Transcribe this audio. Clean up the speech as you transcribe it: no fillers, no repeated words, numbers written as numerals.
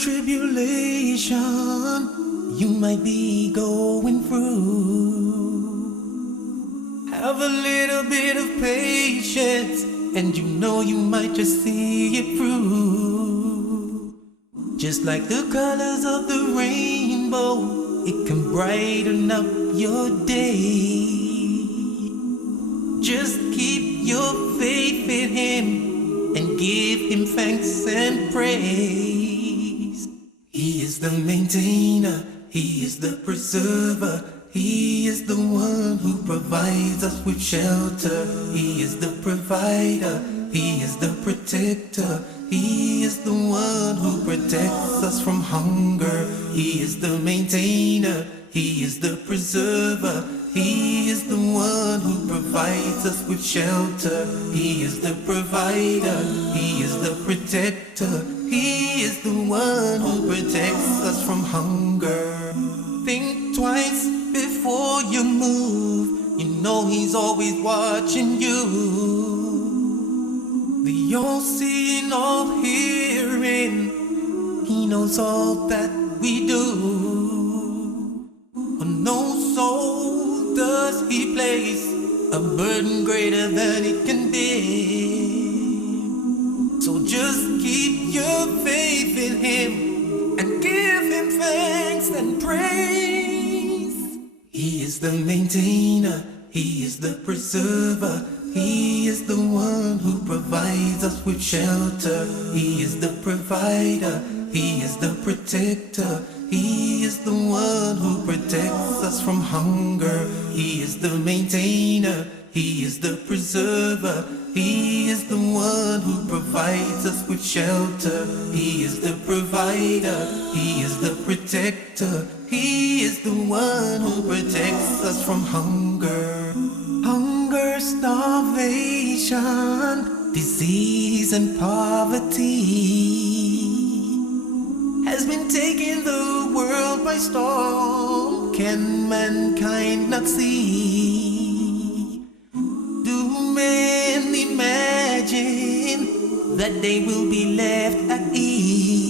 tribulation you might be going through, have a little bit of patience, and you know you might just see it through. Just like the colors of the rainbow, it can brighten up your day. Just keep your faith in Him and give Him thanks and praise. He is the maintainer, He is the preserver, He is the one who provides us with shelter. He is the provider, He is the protector, He is the one who protects us from hunger. He is the maintainer, He is the preserver, He is the one who provides us with shelter. He is the provider, He is the protector, He is the one who protects us from hunger. Think twice before you move, you know He's always watching you. The all-seeing, all-hearing, He knows all that we do. On no soul does He place a burden greater than it can be. So just keep your faith in Him and give Him thanks and praise. He is the maintainer, He is the preserver, He is the one who provides us with shelter. He is the provider, He is the protector, He is the one who protects us from hunger. He is the maintainer, He is the preserver, He is the one who provides us with shelter. He is the provider, He is the protector, He is the one who protects us from hunger. Hunger, starvation, disease and poverty has been taking the world by storm. Can mankind not see? Do men imagine that they will be left at ease?